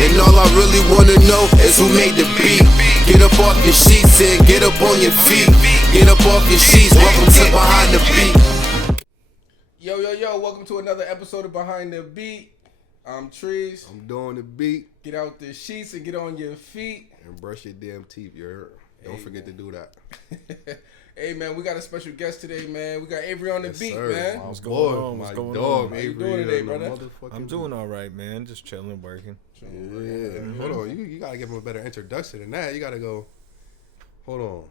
And all I really wanna know is who made the beat. Get up off your sheets and get up on your feet. Get up off your sheets, welcome to Behind the Beat. Yo, welcome to another episode of Behind the Beat. I'm Trees. I'm doing the beat. Get out the sheets and get on your feet. And brush your damn teeth, you heard? Don't forget to do that. Hey, man, we got a special guest today, man. We got Averyonthebeat, sir. man. My What's boy, going on? my What's going dog, on? How you Avery doing today, on the brother? I'm doing all right, man. Just chilling, working. Yeah. Hold on. You got to give him a better introduction than that. You got to go, hold on.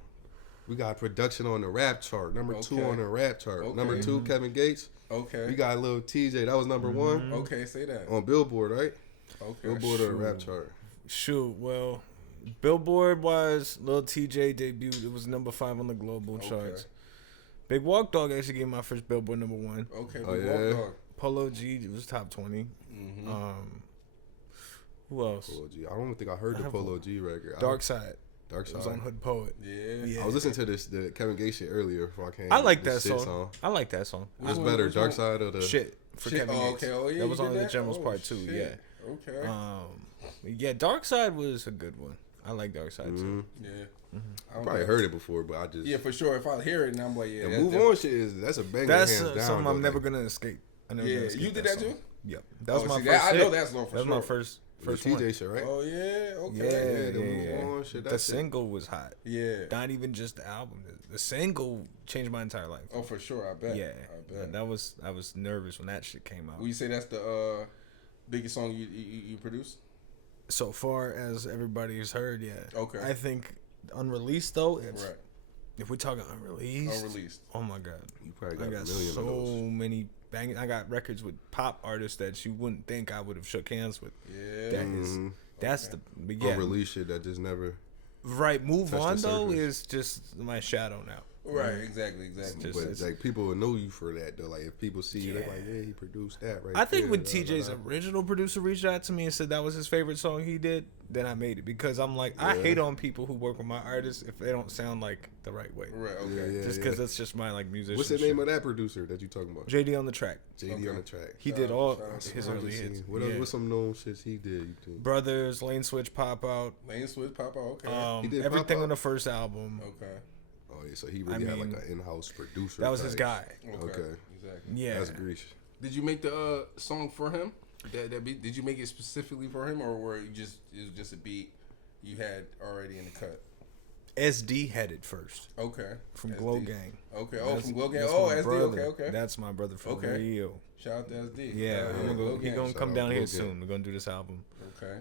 We got production on the rap chart. Number 2 on the rap chart. Okay. Number 2, Kevin Gates. Okay. We got a little TJ. That was number 1 Okay, say that. on Billboard, right? Okay. Billboard or the rap chart. Shoot, well, Billboard was Lil TJ debuted. It was number 5 on the global charts. Big Walk Dog actually gave my first Billboard number 1. Okay, Oh, Big yeah? Walk Dog. Polo G was top 20. Who else? Polo G. I don't even think I heard the Polo G record. Dark Side. Dark It Side. was on Hood Poet. Yeah. I was listening to the Kevin Gates shit earlier before I came. I like this that shit song. I like that song. What's Which better, one? Dark Side or the Shit for Shit. Kevin Oh, Gates. okay. Oh, yeah. That was you on did the that? Generals Oh, Part 2. shit. Yeah. Okay. Yeah. Dark Side was a good one. I like Dark Side too. Yeah. I probably heard it before, but I just Yeah, for sure. If I hear it, and I'm like, yeah. the that's Move different. On shit is that's a banger. That's hands down, something I'm though, never like, gonna escape. I never Yeah, gonna escape you did that song. too? Yep. That was Oh, my see, first I hit. know that's no for That was sure. my first the one. TJ shit, right? Oh yeah. Okay. Yeah, the Move yeah. On shit. The That's it. single was hot. Yeah. Not even just the album. The single changed my entire life. Oh, for sure. I bet. Yeah. I bet. I was nervous when that shit came out. Would you say that's the biggest song you produced? So far as everybody's heard, yeah. Okay. I think unreleased though, it's, Right. if we're talking unreleased, Unreleased. oh my god, You probably I got a got million so of those. many banging. I got records with pop artists that you wouldn't think I would have shook hands with. Yeah. That is, that's the but yeah. Unreleased shit that just never. Right, Move Touch the On though surface. is just my shadow now. Right. Exactly. Just- But it's- like people will know you for that though. Like if people see you, they're like, yeah, he produced that right. I think there, when da, TJ's da, da. original producer reached out to me and said that was his favorite song he did, then I made it because I'm like, I Yeah. hate on people who work with my artists if they don't sound like the right way. Right. Okay. Yeah, Just because that's just my like musician. What's the name of that producer that you talking about? JD on the track. JD Okay. on the track. He Shout did out- all shout out to his him. early hits. What else? Yeah. What's some known shits he did? You think? Brothers, Lane Switch, Pop Out, Lane Switch, Pop Out. Okay. He did everything Pop Out? on the first album. Okay. Oh yeah, so he really had mean, like an in-house producer. That was his type. guy. Okay. Exactly. Yeah. That's Greece. Did you make the song for him? Did you make it specifically for him, or were you just it was just a beat you had already in the cut? SD had it first Okay. from SD. Glow Gang. Okay. Oh, That's- from Glow Gang. that's Oh, my SD. brother. Okay. That's my brother for Okay. real. Shout out to SD. Yeah, Glow he Gang. gonna Shout come out down Glow here Gang. soon. We're gonna do this album. Okay.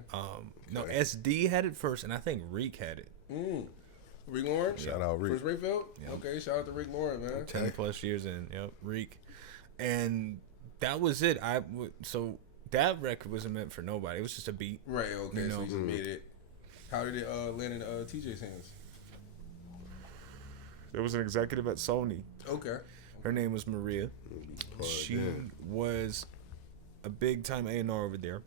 No, SD had it first, and I think Reek had it. Rick Lauren. Shout out Rick. Chris Rayfield. Yeah. Okay. Shout out to Rick Lauren, man. 10 plus years in. Yep, Reek. And that was it. So that record wasn't meant for nobody. It was just a beat. Right. Okay. You So know. you just made it. How did it land in TJ's hands? There was an executive at Sony. Okay. Her name was Maria. She in. was a big time A&R over there.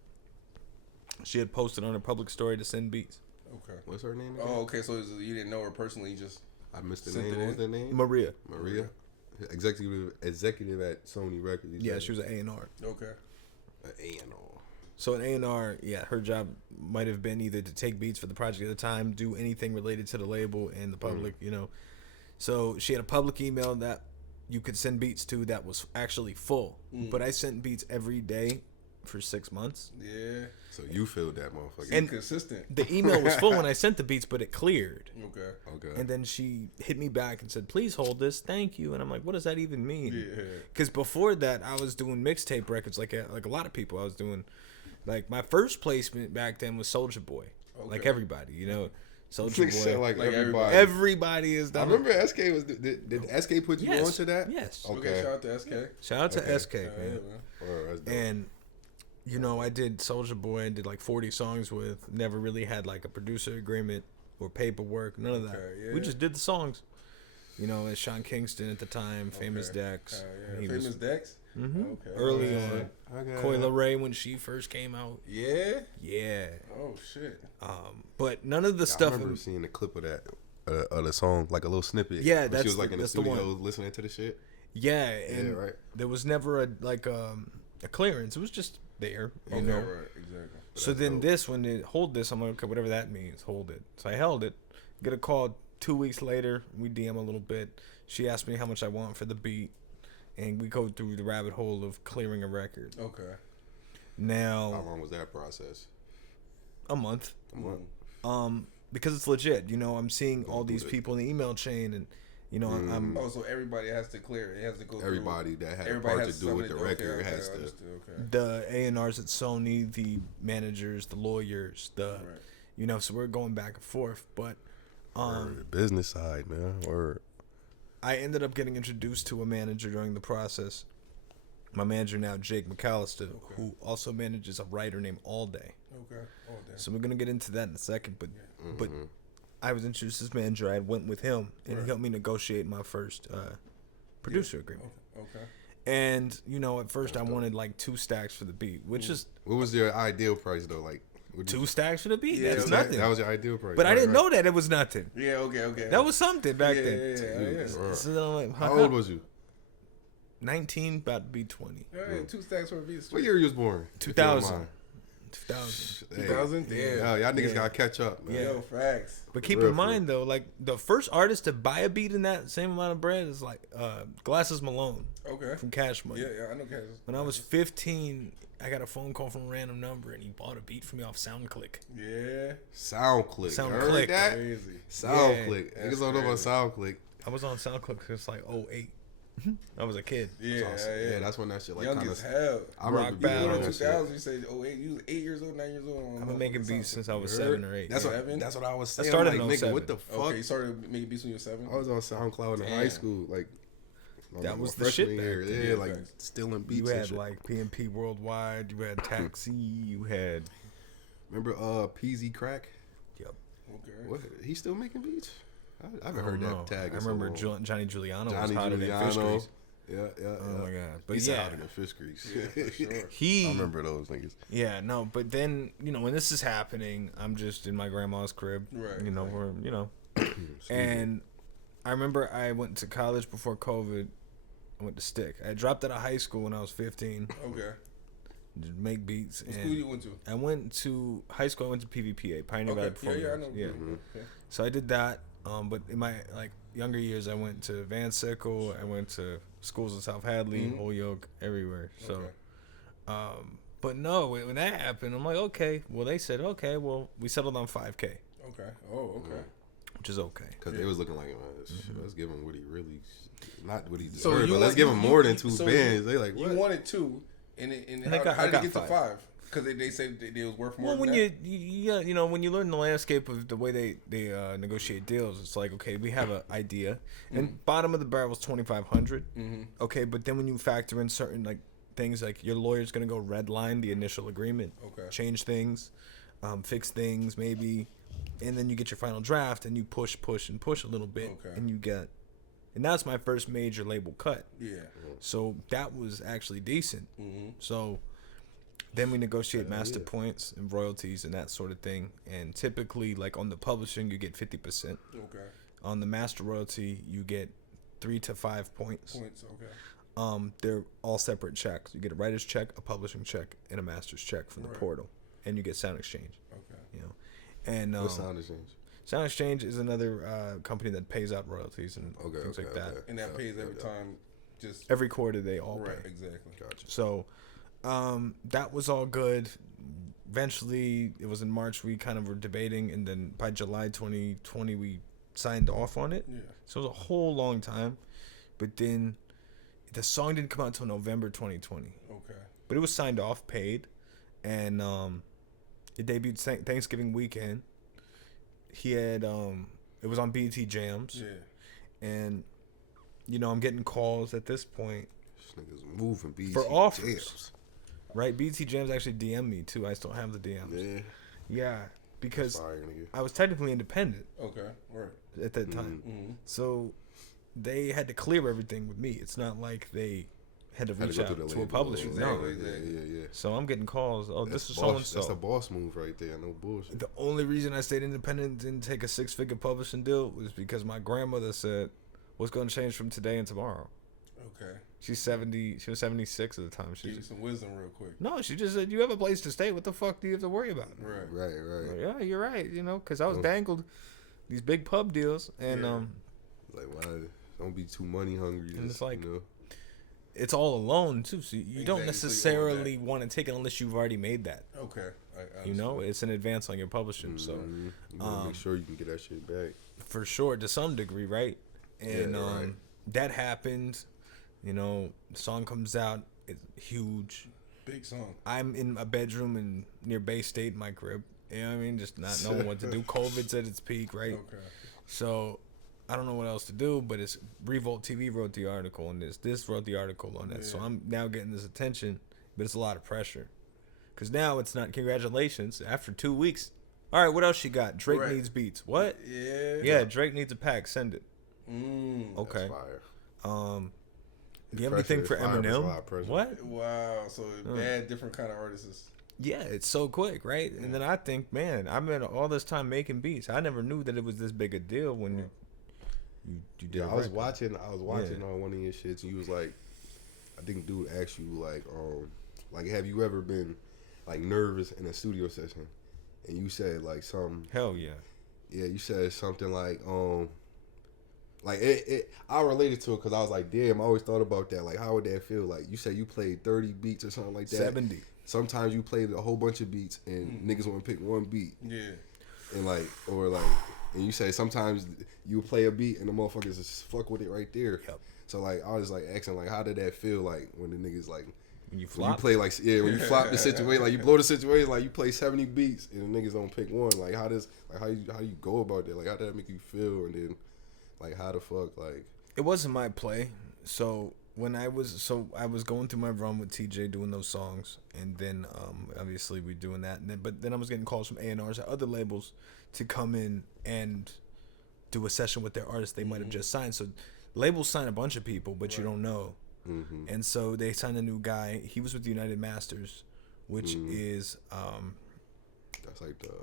She had posted on her public story to send beats. Okay. What's her name? Again? Oh, okay. So you didn't know her personally, you just I missed the Sent name. it What in? was the name? Maria. Maria. Executive at Sony Records. you Yeah, said? she was an A&R. okay. A&R. So an A&R, yeah, her job might have been either to take beats for the project at the time, do anything related to the label and the public, you know. So she had a public email that you could send beats to that was actually full. But I sent beats every day for 6 months. Yeah. So you filled that motherfucker. And- Consistent. The email was full when I sent the beats, but it cleared. Okay. okay. And then she hit me back and said, "Please hold this, thank you." And I'm like, "What does that even mean?" Yeah. Because before that, I was doing mixtape records like a lot of people. I was doing, like, my first placement back then was Soulja Boy, like Okay. everybody, you know, Soulja Nigga said Boy. like Like everybody. Everybody is I done. remember SK was. Did SK put you Yes. onto that? Yes. Okay. Shout out to SK. Shout out to Okay. SK, Yeah, man. man. Or, that's dope. And you know, I did Soulja Boy and did like 40 songs with. Never really had like a producer agreement or paperwork. None of that. Okay, yeah. We just did the songs. You know, as Sean Kingston at the time, Famous Okay. Dex. Yeah. He Famous was Dex. Okay. early Alright. on. Okay. Coi Leray when she first came out. Yeah. Yeah. Oh shit. But none of the I stuff. remember seeing the clip of that, of the song, like a little snippet. Yeah, when that's she was like in the that's the studio one. listening to the shit. Yeah, and right. there was never a clearance. It was just there, you Okay. know. Right. Exactly. So then when they hold this, I'm like, okay, whatever that means, hold it. So I held it. Get a call 2 weeks later. We DM a little bit. She asked me how much I want for the beat, and we go through the rabbit hole of clearing a record. Okay. Now, how long was that process? A month. A month. Because it's legit. You know, I'm seeing all these people in the email chain, and you know, I'm. Oh, so everybody has to clear it. It has to go. Everybody that had a part to do with the record has to. Okay. The A&Rs at Sony, the managers, the lawyers, you know, so we're going back and forth. But business side, man. Or I ended up getting introduced to a manager during the process. My manager now, Jake McAllister, who also manages a writer named All Day. Okay. All Day. So we're gonna get into that in a second, but I was introduced to this manager. I went with him, and he helped me negotiate my first producer agreement. Okay. And you know, at first I wanted like 2 stacks for the beat, which is what was your ideal price though? Like 2 stacks for the beat. Yeah, That's okay. nothing. That was your ideal price. But I didn't know that it was nothing. Yeah. Okay. That was something back Yeah. then. So then I'm like, how old was you? 19, about to be 20. Yeah, 2 stacks for a beat. What year you was born? 2000. 2000. Damn. Yeah, y'all niggas gotta catch up, man. Yo, facts. But keep in mind though, like the first artist to buy a beat in that same amount of bread is like Glasses Malone. Okay. From Cash Money. Yeah, I know Cash. When I was 15, I got a phone call from a random number, and he bought a beat for me off SoundClick. Yeah. SoundClick. SoundClick. That? Crazy. SoundClick. Yeah, Niggas don't know about SoundClick. I was on SoundClick since like 08. I was a kid. Yeah, Yeah, that's when that shit like young kind as of. hell. I remember Rock being band. on In that 2000, shit. you said 08. You was 8 years old, 9 years old. I've been making beats since I was 7 or 8. That's yeah. what I was saying. I started like, in nigga, 07. what the fuck? Okay, you started making beats when you were 7? I was on SoundCloud in high school, like That was my the shit freshman back year. then. Yeah, Yeah, like facts. stealing beats. You and had shit. like PNP Worldwide. You had Taxi. You had. Remember PZ Crack? Yep. Okay. What? He still making beats? I haven't I heard don't know. that tag. I in so remember long. Johnny Giuliano Johnny was hotter than Fish Giuliano. Grease. Yeah. Oh my god! But He's yeah, hotter than Fish Grease. Yeah, for sure. I remember those niggas. Yeah, no, but then you know when this is happening, I'm just in my grandma's crib. Right, You know, right. we're and I remember I went to college before COVID. I went to Stick. I dropped out of high school when I was 15. Okay. To make beats. What and school you went to? I went to high school. I went to PVPA, Pioneer Valley Okay. Performing Yeah, I Arts. know. Yeah. Okay. So I did that. But in my like younger years, I went to Van Sickle. I went to schools in South Hadley, Holyoke, everywhere. So, Okay. but no, when that happened, I'm like, okay. Well, they said, okay. Well, we settled on 5K, Okay. Oh, okay. which is okay. Because they was looking like, let's give him what he really, not what he So deserved, you but let's want- give him you- more than you- 2 so bands. They like, You what? wanted 2, and I how got did it get to 5. 5? Because they said it was worth more. Well, when than you know when you learn the landscape of the way they negotiate deals, it's like okay, we have an idea, and bottom of the barrel is 2,500. Okay, but then when you factor in certain like things like your lawyer's gonna go redline the initial agreement, Okay. change things, fix things maybe, and then you get your final draft and you push a little bit, Okay. and you get, and that's my first major label cut. Yeah. So that was actually decent. So then we negotiate master points and royalties and that sort of thing. And typically, like on the publishing, you get 50%. Okay. On the master royalty, you get 3 to 5 points. Okay. They're all separate checks. You get a writer's check, a publishing check, and a master's check from the portal, and you get Sound Exchange. Okay. You know, and What Sound Exchange? Sound Exchange is another company that pays out royalties and things like that. And that pays every time, just Every quarter, they all right. pay. Exactly. Gotcha. So that was all good. Eventually, it was in March, we kind of were debating, and then by July 2020, we signed off on it. Yeah. So it was a whole long time. But then the song didn't come out until November 2020. Okay. But it was signed off, paid, and it debuted Thanksgiving weekend. He had, it was on BET Jams. Yeah. And, you know, I'm getting calls at this point. This nigga's moving beats. For offers. Right, BT Jams actually DM'd me too. I still have the DMs. Yeah, because Sorry, nigga. I was technically independent Okay. Right. at that time, Mm-hmm. so they had to clear everything with me. It's not like they had to reach go out through the to a label. publisher. No. Exactly. Yeah. So I'm getting calls. Oh, That's this is boss- so and so. That's a boss move right there. No bullshit. The only reason I stayed independent and didn't take a 6-figure publishing deal was because my grandmother said, "What's going to change from today and tomorrow?" Okay. She's 70. She was 76 at the time. Give you some wisdom real quick. No, she just said, you have a place to stay. What the fuck do you have to worry about? Right. Like, yeah, you're right. You know, because I was dangled these big pub deals. And, like, why? Don't be too money hungry. And just, it's like, you know. it's all alone, too. So you don't necessarily want to take it unless you've already made that. Okay. You know, it's an advance on your publishing. So, you gotta make sure you can get that shit back. For sure, to some degree, right? And that happened. You know, the song comes out. It's huge. Big song. I'm in a bedroom near Bay State in my crib. You know what I mean? Just not knowing what to do. COVID's at its peak, right? Okay. So I don't know what else to do, but it's Revolt TV wrote the article on this. This wrote the article on that. Yeah. So I'm now getting this attention, but it's a lot of pressure. Because now it's not congratulations. After 2 weeks. All right, what else you got? Drake needs beats. What? Yeah. Yeah, Drake needs a pack. Send it. Okay. That's fire. Do you have anything for Eminem? What? Wow. So bad, different kind of artists. Yeah, it's so quick, right? And then I think, man, I've been all this time making beats. I never knew that it was this big a deal when you did. I was watching on one of your shits, and you was like, I think dude asked you like, have you ever been like nervous in a studio session? And you said like something. Hell yeah. Yeah, you said something like it I related to it because I was like, damn, I always thought about that. Like, how would that feel? Like, you said you played 30 beats or something like that. 70. Sometimes you played a whole bunch of beats and niggas want to pick one beat. Yeah. And and you say sometimes you play a beat and the motherfuckers just fuck with it right there. Yep. So like, I was like asking like, how did that feel like when the niggas like, when you flop? You play like, yeah, when you flop the situation, like you blow the situation, like you play 70 beats and the niggas don't pick one. Like, how do you go about that? Like, how did that make you feel? And then, like, how the fuck, like... It wasn't my play. So I was going through my run with TJ doing those songs, and then obviously we doing that, but then I was getting calls from A&Rs at other labels to come in and do a session with their artists they might have just signed. So labels sign a bunch of people, but you don't know. Mm-hmm. And so they signed a new guy. He was with the United Masters, which is that's like the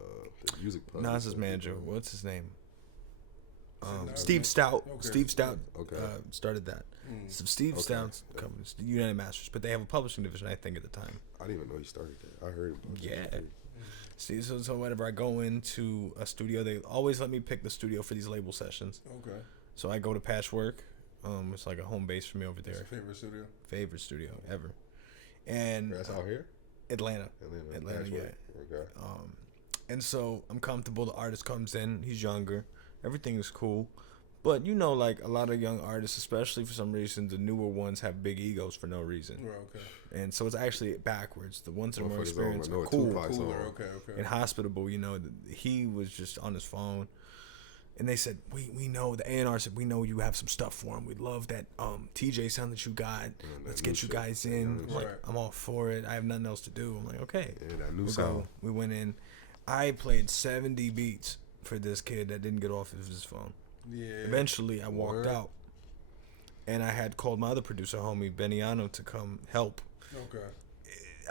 music. Nas' his manager. What's his name? Steve Stout. Okay. Steve Stout started that. So Steve Stout's coming. United Masters, but they have a publishing division, I think, at the time. I didn't even know he started that. I heard about that. See, so whenever I go into a studio, they always let me pick the studio for these label sessions. Okay. So I go to Patchwork. It's like a home base for me over there. What's your favorite studio? Favorite studio ever. And that's out here? Atlanta, yeah. Okay. And so I'm comfortable. The artist comes in. He's younger. Everything is cool. But, you know, like a lot of young artists, especially for some reason, the newer ones have big egos for no reason. Right, okay. And so it's actually backwards. The ones that are more experienced are cooler. And hospitable, you know. He was just on his phone. And they said, we know, the A&R said, we know you have some stuff for him. We love that TJ sound that you got. Let's get you guys in. Like, I'm all for it. I have nothing else to do. I'm like, okay. Yeah, that new sound. We went in. I played 70 beats for this kid that didn't get off of his phone. Yeah. Eventually, I walked out. And I had called my other producer, homie, Behindthebeat, to come help. Okay.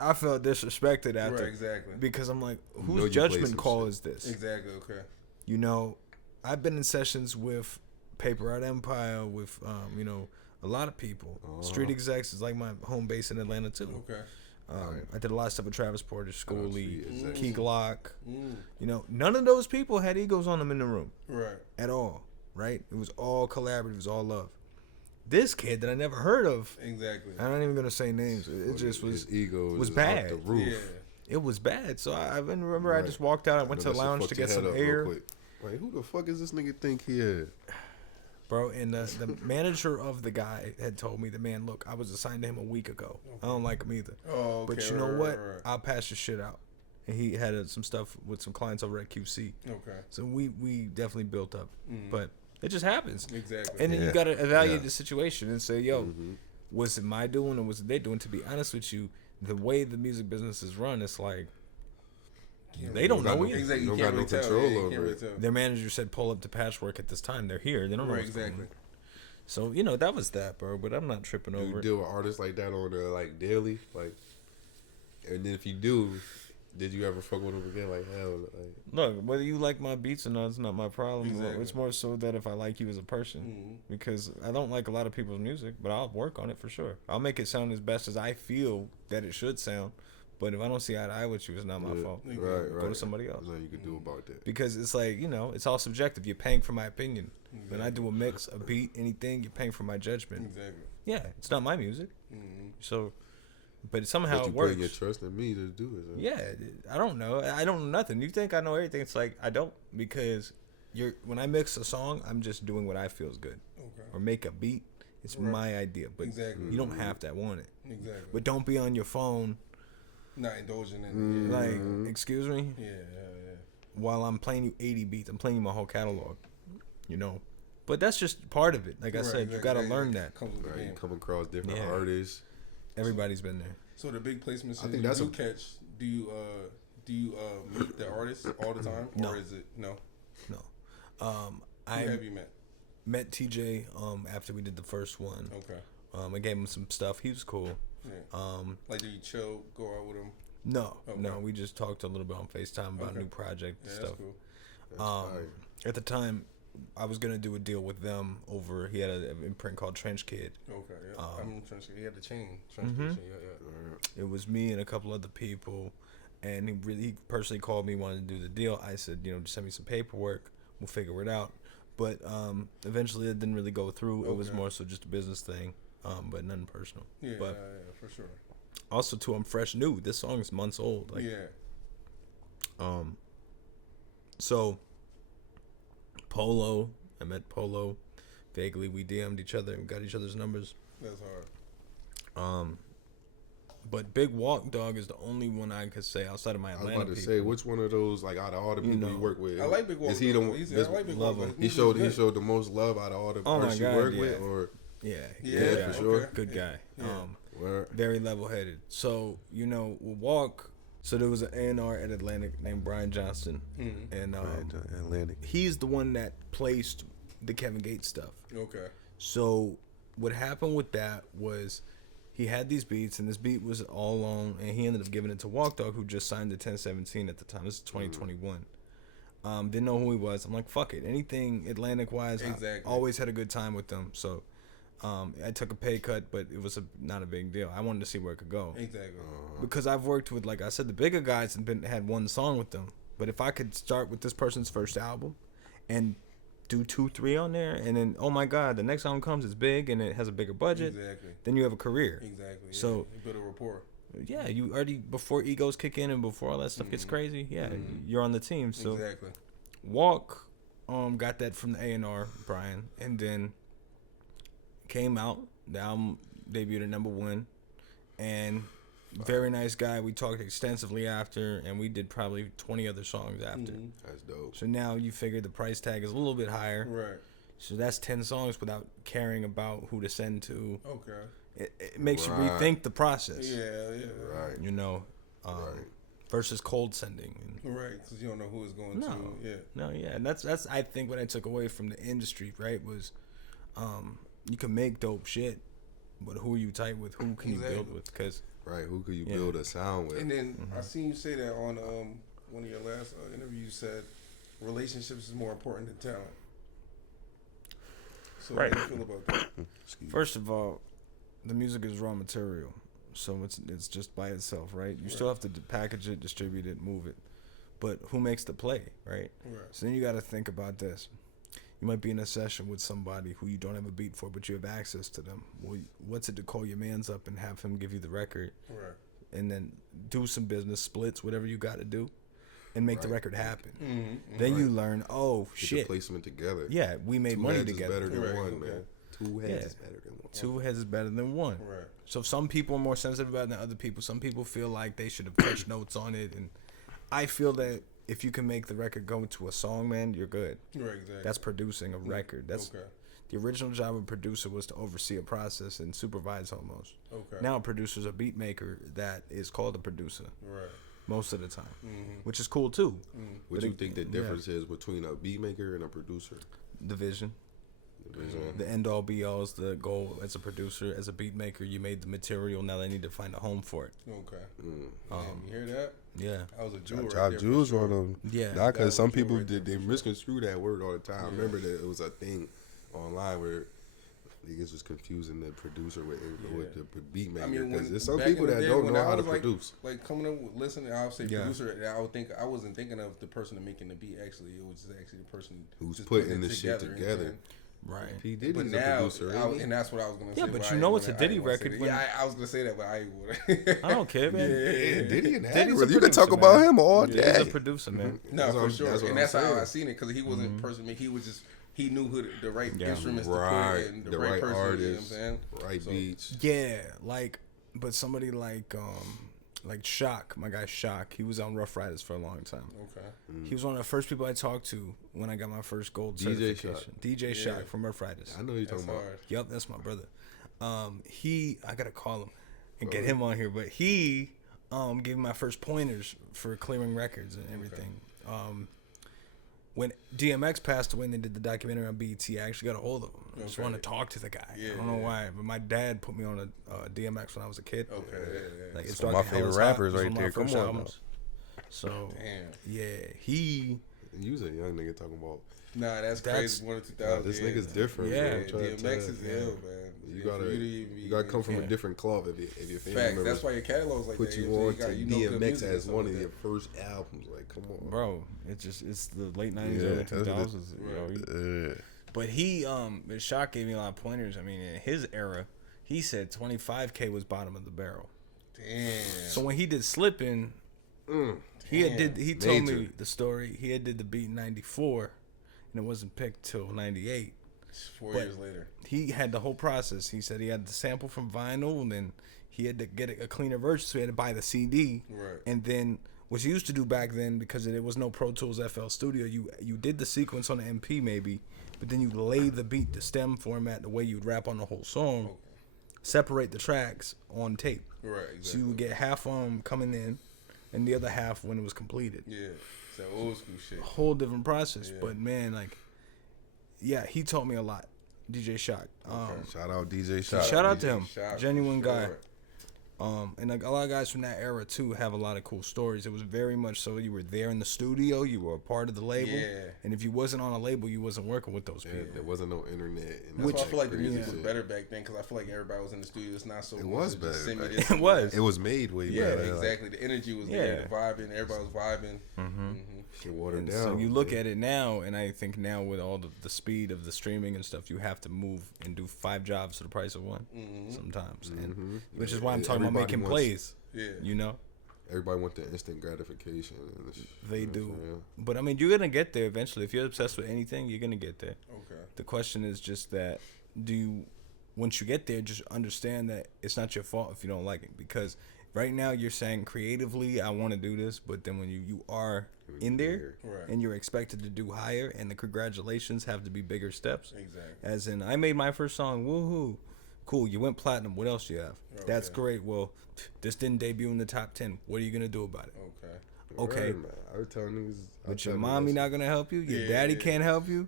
I felt disrespected after. Right, exactly. Because I'm like, whose judgment call is this? Exactly, okay. You know, I've been in sessions with Paper Art Empire, with you know, a lot of people. Street Execs is like my home base in Atlanta too. Okay. I did a lot of stuff with Travis Porter, Schoolie, Key Glock. You know, none of those people had egos on them in the room. Right. At all. Right? It was all collaborative. It was all love. This kid that I never heard of. Exactly. I'm not even gonna say names. It just was. His ego was bad. Off the roof. Yeah. It was bad. So I remember I just walked out. I went to the lounge to get some air. Like, who the fuck is this nigga think he is? Bro, and the manager of the guy had told me, man, look, I was assigned to him a week ago. I don't like him either. Oh, okay. But you know what? Right. I'll pass your shit out. And he had some stuff with some clients over at QC. Okay. So we definitely built up. But it just happens. Exactly. And then you got to evaluate the situation and say, yo, was it my doing or was it their doing? To be honest with you, the way the music business is run, it's like, they don't know either. Exactly. You can't really control over it. Their manager said, pull up to Patchwork at this time. They're here. They don't know what's going on. So, you know, that was that, bro. But I'm not tripping over it. Do you deal with artists like that on like daily? Like, and then if you do, did you ever fuck with them again? Like, hell, like... Look, whether you like my beats or not, it's not my problem. Exactly. It's more so that if I like you as a person, because I don't like a lot of people's music, but I'll work on it for sure. I'll make it sound as best as I feel that it should sound. But if I don't see eye to eye with you, it's not my fault. Right. Go to somebody else. There's nothing you can do about that. Because it's like, you know, it's all subjective. You're paying for my opinion. When I do a mix, a beat, anything, you're paying for my judgment. Exactly. Yeah, it's not my music. So, but somehow But you it works. put your trust in me to do it. Yeah, I don't know. I don't know nothing. You think I know everything? It's like I don't, because when I mix a song, I'm just doing what I feel is good. Okay. Or make a beat. It's my idea, but Exactly. you don't have to want it. Exactly. But don't be on your phone Not indulging in like, excuse me, yeah. while I'm playing you 80 beats. I'm playing you my whole catalog. You know, but that's just part of it. Like I said, you gotta learn that. Comes with the Right, you game. come across different artists. Everybody's been there. So the big placements I think you that's do catch. Do you meet the artists all the time, No. or is it no? No, Who I have you met? TJ after we did the first one. Okay. I gave him some stuff. He was cool. Yeah. Like, do you chill, go out with him? No, Okay. no, we just talked a little bit on FaceTime about new project Yeah, stuff. that's cool. At the time, I was gonna do a deal with them over. He had an imprint called Trench Kid. Okay. Yeah. I'm trying to. He had the chain. Transportation. Yeah. It was me and a couple other people, and he personally called me, wanted to do the deal. I said, you know, just send me some paperwork, we'll figure it out. But eventually, it didn't really go through. It was more so just a business thing, but nothing personal. Yeah. But for sure. also too, I'm fresh new. This song is months old. Like, yeah. So Polo, I met Polo. Vaguely, we DM'd each other and got each other's numbers. That's hard. But Big Walk Dog is the only one I could say outside of my Atlanta I was about to people. say, which one of those, like, out of all the people you work with? I like Big Walk. Is he the one? I like Big Walk. He showed the most love out of all the artists you work with, or Yeah, for sure. good guy. Where? Very level-headed. So, you know, with Walk, so there was an A&R at Atlantic named Brian Johnston, and Atlantic. he's the one that placed the Kevin Gates stuff. Okay. So what happened with that was he had these beats, and this beat was all long, and he ended up giving it to Walk Dog, who just signed to 1017 at the time. This is 2021. Didn't know who he was. I'm like, fuck it. Anything Atlantic-wise, Exactly. I always had a good time with them. So I took a pay cut, but it was not a big deal. I wanted to see where it could go. Exactly. Because I've worked with, like I said, the bigger guys and had one song with them. But if I could start with this person's first album and do 2-3 on there, and then, oh my God, the next album comes, it's big, and it has a bigger budget, Exactly. then you have a career. Exactly. Yeah. So you build a rapport. yeah, you already, before egos kick in and before all that stuff gets crazy, you're on the team. So Exactly. Walk got that from the A&R, Brian, and then came out. The album debuted at #1, and very nice guy. We talked extensively after, and we did probably 20 other songs after. That's dope. So now you figure the price tag is a little bit higher. Right. So that's 10 songs without caring about who to send to. Okay. It makes you rethink the process. Yeah. Right. You know, versus cold sending. Right. Because you don't know who it's going to. Yeah. No, yeah, and that's I think what I took away from the industry, right, was you can make dope shit, but who are you tight with? Who can you build with? Because Right, who could you build a sound with? And then I seen you say that on one of your last interviews. You said relationships is more important than talent. So Right. how do you feel about that? first of all, the music is raw material, so it's just by itself, right? You still have to package it, distribute it, move it, but who makes the play, right? Right. So then you got to think about this. You might be in a session with somebody who you don't have a beat for, but you have access to them. Well, what's it to call your mans up and have him give you the record, Right. and then do some business splits, whatever you got to do, and make the record happen. Mm-hmm. Then you learn, oh Get the shit, placement together. yeah, we made Two money heads together. is better than Right, one, okay. man. Two heads is better than one. Two heads is better than one. Right. So some people are more sensitive about it than other people. Some people feel like they should have touched notes on it, and I feel that if you can make the record go into a song, man, you're good. Right. Exactly. That's producing a record. That's okay. the original job of a producer was to oversee a process and supervise almost. Okay. Now a producer's a beat maker that is called a producer Right. most of the time, which is cool too. What you think the difference is between a beat maker and a producer? The vision. The end all be alls, the goal as a producer, as a beat maker. You made the material. Now they need to find a home for it. Okay. You hear that? Yeah. That was a jewel right Drop there. jewels for sure. on them. Yeah. Not because some That was people right there they for sure. misconstrue that word all the time. I remember that it was a thing online where niggas was confusing the producer with the beat maker. I mean, Because when, there's some back people in the that day, don't when know I how to was, like, produce. Like coming up with listening, I would say Yeah. producer. And I wasn't thinking of the person making the beat. Actually, it was actually the person Who's just putting it the shit together. Right. P Diddy's But a now, producer, ain't he? and that's what I was gonna say. Yeah, but I you ain't know it's wanna- a Diddy I ain't wanna say record that. when- Yeah, I was gonna say that, but I ain't would. I don't care, man. Yeah, Diddy and Diddy's a Avery. You can talk producer, about man. him all He's day. a producer, man. No, for sure, what and I'm that's how saying. I seen it because he wasn't person. He was just he knew who the right Yeah. instruments Right, to put in, the right person. artist, You know what I'm saying? right So- beats. Yeah, but somebody like Shock, my guy Shock, he was on Rough Riders for a long time. Okay. He was one of the first people I talked to when I got my first gold DJ certification. DJ Shock from Rough Riders. I know who you're That's talking about. hard. Yup, that's my brother. I gotta call him and get him on here, but he gave me my first pointers for clearing records and everything. When DMX passed away and they did the documentary on BET, I actually got a hold of him. I just Okay. wanted to talk to the guy. Yeah, I don't know yeah. why, but my dad put me on a DMX when I was a kid. Okay. Yeah. Like it's Some of Dark my and Hell favorite is Hot rappers was right one of my there. Come first on albums. So Damn. yeah, he You was a young nigga talking about. Nah, that's That's- crazy. 1 to 2000. This nigga's different. Yeah. bro. I'm trying to DMX tell is you. ill, man. You For gotta, to even you gotta come from yeah. a different cloth if your family Facts. members That's why your catalog's like put that. you So on got- to you know good DMX music and as stuff one like of that. your first albums. Like, come on, bro, it's the late '90s, Yeah, early that's what it- 2000s. You know, but he Shock gave me a lot of pointers. I mean, in his era, he said 25K was bottom of the barrel. Damn. So when he did Slippin', he told me Major. the story. He had did the beat in '94, and it wasn't picked till '98. 4 but- years later. He had the whole process. He said he had the sample from vinyl, and then he had to get a cleaner version, so he had to buy the CD. Right. And then what you used to do back then, because there was no Pro Tools FL Studio, you did the sequence on the MP maybe, but then you lay the beat, the stem format, the way you'd rap on the whole song, separate the tracks on tape. Right. Exactly. So you would get half coming in, and the other half when it was completed. Yeah. It's that old school shit. Whole different process, Yeah. but man, like, yeah, he taught me a lot. DJ Shock. Shout out DJ Shock. Shout out to him. Shock, Genuine for guy. sure. And like a lot of guys from that era too have a lot of cool stories. It was very much so you were there in the studio, you were a part of the label, Yeah. and if you wasn't on a label, you wasn't working with those Yeah, people. there wasn't no internet. And That's why I that feel like the crazy music was shit. better back then because I feel like everybody was in the studio. It's not so. It much was of just better send me back this, It was. It was made way Yeah, better. exactly. The energy was Yeah. there, the vibing, everybody was vibing. Shit watered And down. so you look at it now, and I think now with all the speed of the streaming and stuff, you have to move and do 5 jobs for the price of one sometimes, and which is why I'm talking about Everybody making wants- plays. Yeah. You know, Everybody want the instant gratification. And they you know do. what I'm saying? But I mean, you're gonna get there eventually. If you're obsessed with anything, you're gonna get there. Okay. The question is just that once you get there, just understand that it's not your fault if you don't like it. Because right now you're saying creatively, I want to do this, but then when you are in there Right. and you're expected to do higher, and the congratulations have to be bigger steps. Exactly. As in, I made my first song, woohoo. Cool, you went platinum. What else do you have? That's Okay. great. Well, this didn't debut in the top 10. What are you gonna do about it? Okay. Okay. Right, man. I was telling niggas. But your mommy not gonna help you. Your daddy can't help you.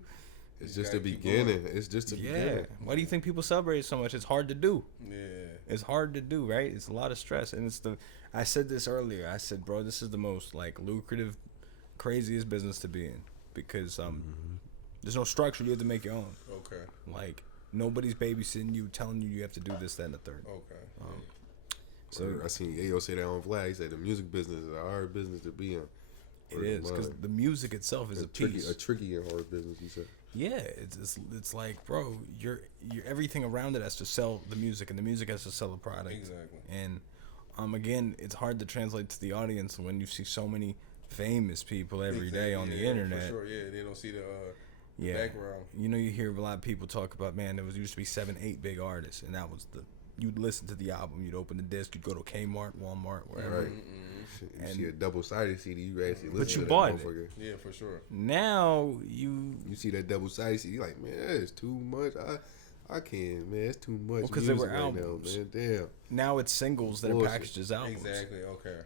It's just gotta the keep beginning. It's just the Yeah. beginning. Why do you think people celebrate so much? It's hard to do. Yeah. It's hard to do, right? It's a lot of stress, and I said this earlier. I said, bro, this is the most like lucrative, craziest business to be in because there's no structure. You have to make your own. Okay. Like nobody's babysitting you, telling you have to do this, that, and the third. Okay. So I seen Ayo say that on Flag. He said the music business is a hard business to be in. It is because the music itself is a piece. A tricky and hard business. He said. Yeah, it's like, bro, you're everything around it has to sell the music, and the music has to sell the product. Exactly. And again, it's hard to translate to the audience when you see so many famous people every day on the internet. For sure. Yeah. They don't see the Yeah, background. you know, you hear a lot of people talk about, man, there used to be 7, 8 big artists, and that was you'd listen to the album, you'd open the disc, you'd go to Kmart, Walmart, wherever. Right. You see a double-sided CD, you actually listen But you to bought that it. motherfucker. Yeah, for sure. Now you See that double-sided CD, like, man, it's too much. I can't, man. It's too much. Well, 'cause they were music right now, albums. man. Damn. now it's singles that are Bullshit. packaged as albums. Exactly. Okay.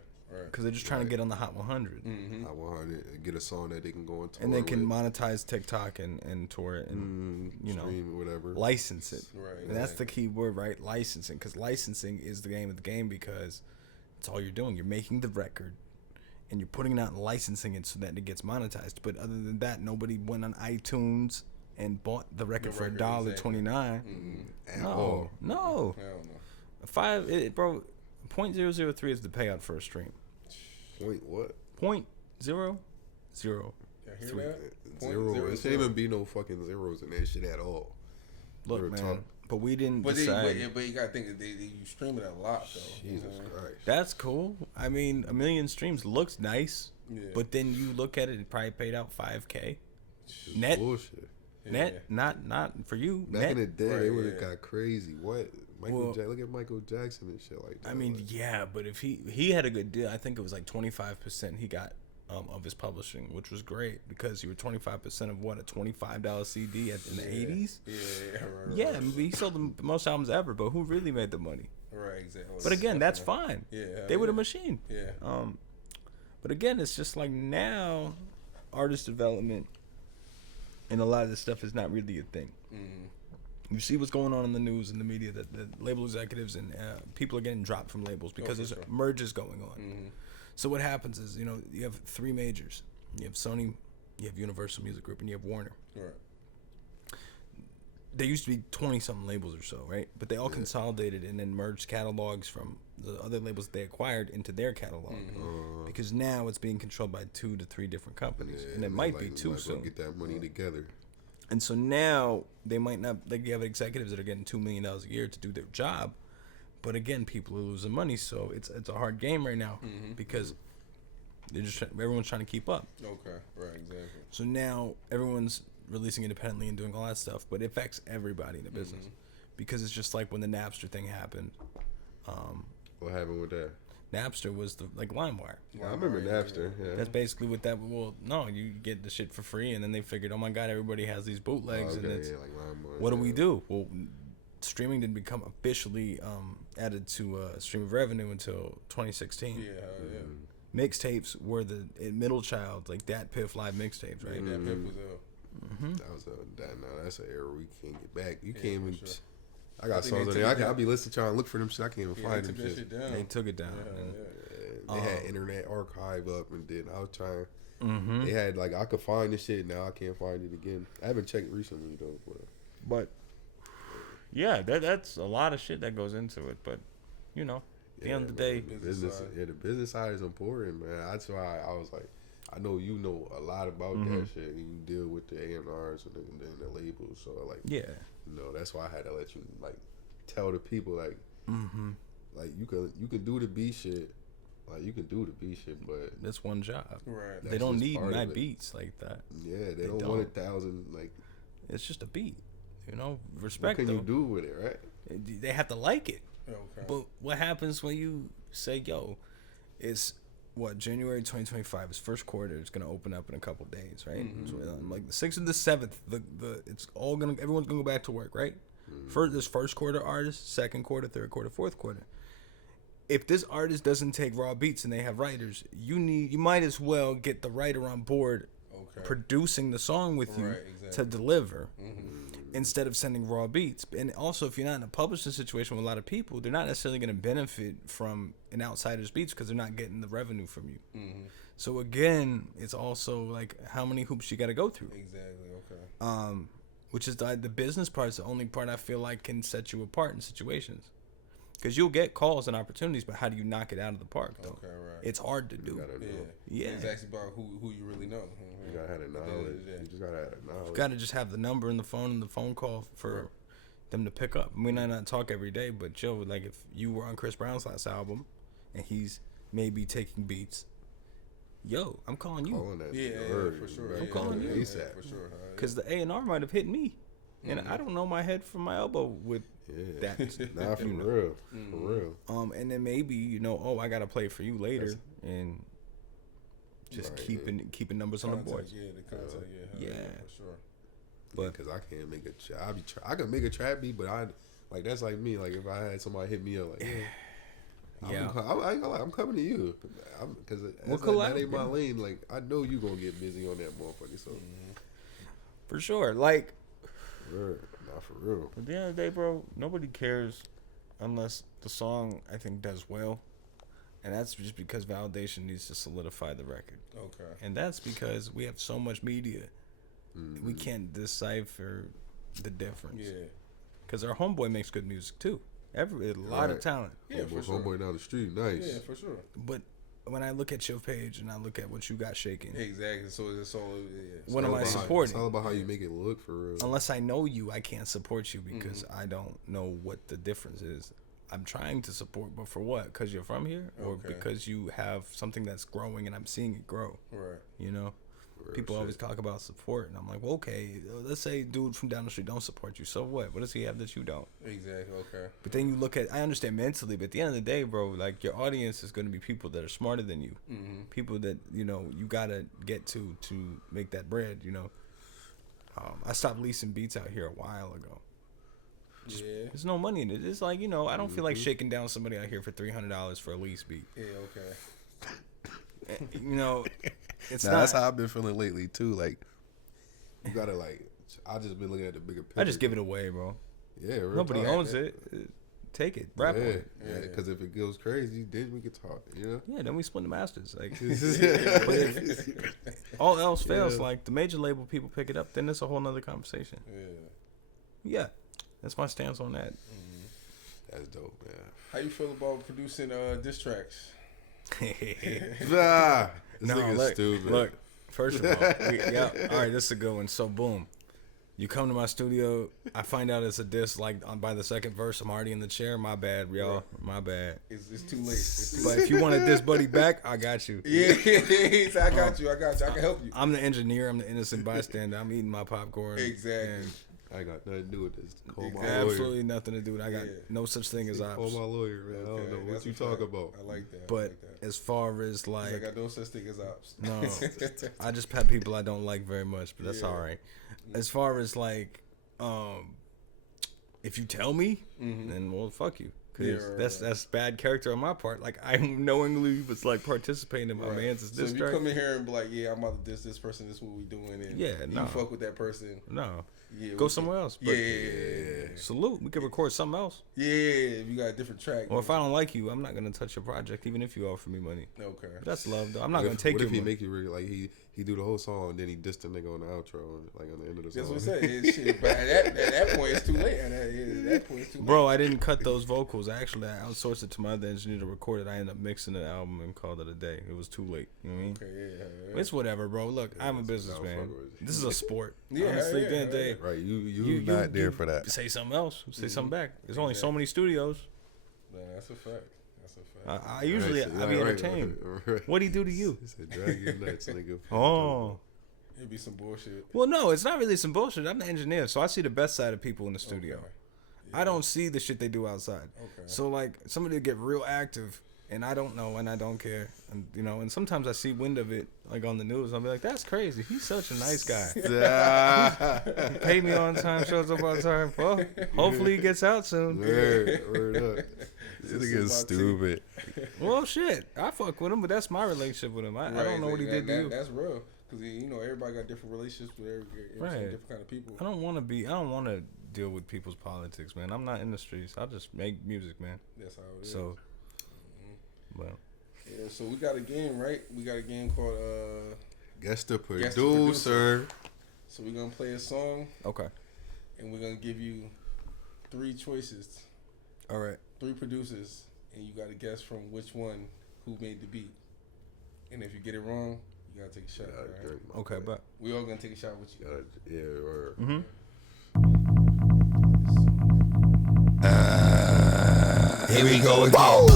because they're just trying to get on the Hot 100. I want to get a song that they can go on tour And they can with. monetize TikTok and tour it and Stream whatever. license it. Right, And that's the key word, right? Licensing, because licensing is the game of the game, because it's all you're doing. You're making the record and you're putting it out and licensing it so that it gets monetized. But other than that, nobody went on iTunes and bought the record for $1.29. No. Hell no. Bro, 0.003 is the payout for a stream. Point what? 0.003. Y'all hear that? Zero. There shouldn't even be no fucking zeros in that shit at all. Look, man, but we didn't But decide. but you gotta think that you stream it a lot though. Jesus Christ. That's cool. I mean, 1 million streams looks nice, Yeah. but then you look at it, it probably paid out $5K It's net. bullshit. Net, not for you. Back net. in the day, they Right, would have yeah. got crazy. What? Look at Michael Jackson and shit like that. I mean, yeah, but if he had a good deal, I think it was like 25% he got of his publishing, which was great because you were 25% of what, a $25 CD in the 80s. Yeah, I mean, he sold the most albums ever, but who really made the money? right, exactly. But again, that's fine. Yeah, they were the machine. Yeah. But again, it's just like now, artist development and a lot of this stuff is not really a thing. You see what's going on in the news and the media that the label executives and people are getting dropped from labels because there's mergers going on. So what happens is, you have 3 majors. You have Sony, you have Universal Music Group, and you have Warner. Right. There used to be 20-something labels or so, right? But they all consolidated and then merged catalogs from the other labels they acquired into their catalog. Because now it's being controlled by 2 to 3 different companies. And it might be 2 soon. Get that money together. And so now they might not, like, you have executives that are getting $2 million a year to do their job. But again, people are losing money. So it's a hard game right now because everyone's trying to keep up. Okay, right, exactly. So now everyone's releasing independently and doing all that stuff, but it affects everybody in the business because it's just like when the Napster thing happened. What happened with that? Napster was like LimeWire. Yeah, I remember Napster. Yeah. That's basically what that. Well, no, you get the shit for free, and then they figured, oh my god, everybody has these bootlegs, and it's like LimeWire, what do we do? Well, streaming didn't become officially added to stream of revenue until 2016. Yeah. Mixtapes were the middle child, like Dat Piff live mixtapes, right? That Pip was that's an era we can't get back. You can't even. Sure. I got songs on there. I'll be listening, trying to look for them shit. I can't even find them shit. They took it down. They had Internet Archive up and then I was trying. They had like I could find this shit now. I can't find it again. I haven't checked recently though. But yeah, that's a lot of shit that goes into it. But at the end of the day, the business side is important, man. That's why I was like, I know you know a lot about that shit. And you deal with the A&Rs and the labels, so like, that's why I had to let you like tell the people like, like you can do the beat shit, like you can do the beat shit, but that's one job. Right. They don't need mad beats like that. Yeah, they don't want 1,000 like. It's just a beat, Respect. What can you do with it, right? They have to like it. Okay. But what happens when you say, "Yo, it's January 2025 is first quarter. It's gonna open up in a couple days, right? So, like the 6th and the 7th, everyone's gonna go back to work, right? This first quarter artist, second quarter, third quarter, fourth quarter. If this artist doesn't take raw beats and they have writers, you might as well get the writer on board, producing the song with you to deliver. Instead of sending raw beats. And also, if you're not in a publishing situation with a lot of people, they're not necessarily going to benefit from an outsider's beats because they're not getting the revenue from you. So again, it's also like how many hoops you got to go through. Exactly. Okay. Which is the business part is the only part I feel like can set you apart in situations. Because you'll get calls and opportunities, but how do you knock it out of the park, though? Okay, right. It's hard to do. Yeah. It's actually about who you really know. You gotta have the knowledge. You just gotta have the knowledge. You gotta just have the number in the phone and the phone call for them to pick up. We might not talk every day, but like if you were on Chris Brown's last album and he's maybe taking beats, I'm calling you. For sure. I'm calling you. ASAP. For sure. Because the A&R might have hit me. And I don't know my head from my elbow with that. Nah, for real. For real. And then maybe, I got to play for you later. And just keeping numbers on the board. Yeah, the content, for sure. But because I can't make I can make a trap beat, but that's like me. Like if I had somebody hit me up, like, I'm coming to you because that ain't my lane. Like I know you gonna get busy on that motherfucker. So for sure, like not for real. At the end of the day, bro, nobody cares unless the song I think does well, and that's just because validation needs to solidify the record. Okay. And that's because we have so much media, we can't decipher the difference. Yeah. Because our homeboy makes good music too. A lot of talent. Yeah, for sure. Homeboy down the street, nice. Yeah, for sure. But when I look at your page and I look at what you got shaking, exactly. So it's all. What am I supporting? It's all about how you make it look for real. Unless I know you, I can't support you because I don't know what the difference is. I'm trying to support, but for what? Because you're from here, or because you have something that's growing and I'm seeing it grow. Right. You know. Real People shit. always talk about support, and I'm like, well, okay, let's say dude from down the street don't support you. So what? What does he have that you don't? Exactly. Okay. But then you look at, I understand mentally, but at the end of the day, bro, like your audience is going to be people that are smarter than you, people that you gotta get to make that bread. I stopped leasing beats out here a while ago. Yeah. There's no money in it. It's like I don't feel like shaking down somebody out here for $300 for a lease beat. Yeah. Okay. It's Nah, not. that's how I've been feeling lately too. Like you gotta I just been looking at the bigger picture. I just give it away, bro. Yeah, real Nobody talk. owns it. Take it, rap on it. Yeah, because if it goes crazy, then we can talk. Yeah, then we split the masters. Like, but if all else fails, like the major label people pick it up, then it's a whole nother conversation. Yeah, that's my stance on that. That's dope, man. How you feel about producing diss tracks? Nah, this nigga's stupid. Look, first of all, all right, this is a good one. So, boom, you come to my studio, I find out it's a diss. Like by the second verse, I'm already in the chair. My bad, y'all. Right. My bad. It's too late. But if you want to diss Buddy back, I got you. Yeah, I got you. I can help you. I'm the engineer. I'm the innocent bystander. I'm eating my popcorn. Exactly. I ain't got nothing to do with this. Call my Absolutely lawyer. nothing to do with it. I got no such thing as ops. Call my lawyer, man. I don't know what you talk about. I like that. But as far as I got no such thing as ops. No, I just pat people I don't like very much, but that's all right. As far as if you tell me, then well, fuck you. Cause that's bad character on my part. Like I knowingly was participating in my man's diss track. So if you come in here and be like, yeah, I'm about to diss this person, this is what we doing, and you fuck with that person. No. Yeah, go somewhere else. But salute. We could record something else. Yeah, if you got a different track. Or if I don't like you, I'm not gonna touch your project, even if you offer me money. Okay. But that's love, though. I'm not gonna take your money. What if he make you really he do the whole song and then he dissed the nigga on the outro and on the end of the song? That's what I said. Shit, but at that point, it's too late. At that point, it's too late. Bro, I didn't cut those vocals. Actually, I outsourced it to my other engineer to record it. I ended up mixing the album and called it a day. It was too late. You know what I mean? Okay, yeah. It's whatever, bro. Look, I'm a businessman. This is a sport. Yeah, honestly, at the end of the day. Right, you not there for that. Say something else. Say something back. There's only so many studios. No, that's a fact. I usually I be entertained. Right. What'd he do to you? He said, drag your nuts, nigga. Oh. It'd be some bullshit. Well, no, it's not really some bullshit. I'm the engineer, so I see the best side of people in the studio. Okay. Yeah. I don't see the shit they do outside. Okay. So, somebody get real active, and I don't know, and I don't care. And, and sometimes I see wind of it, on the news. I'll be like, that's crazy. He's such a nice guy. He paid me on time, shows up on time. Well, hopefully he gets out soon. Word up. This nigga is stupid. Well, shit. I fuck with him, but that's my relationship with him. I don't know what he did to you. That's real. Because, everybody got different relationships with different kind of people. I don't want to deal with people's politics, man. I'm not in the streets. I just make music, man. That's how it is. So, well. Yeah, so we got a game, right? We got a game called Guess the Producer. So we're going to play a song. Okay. And we're going to give you 3 choices. All right. 3 producers. And you got to guess from which one who made the beat. And if you get it wrong, you got to take a shot. Right? Okay, but we all going to take a shot with you. Here we go again.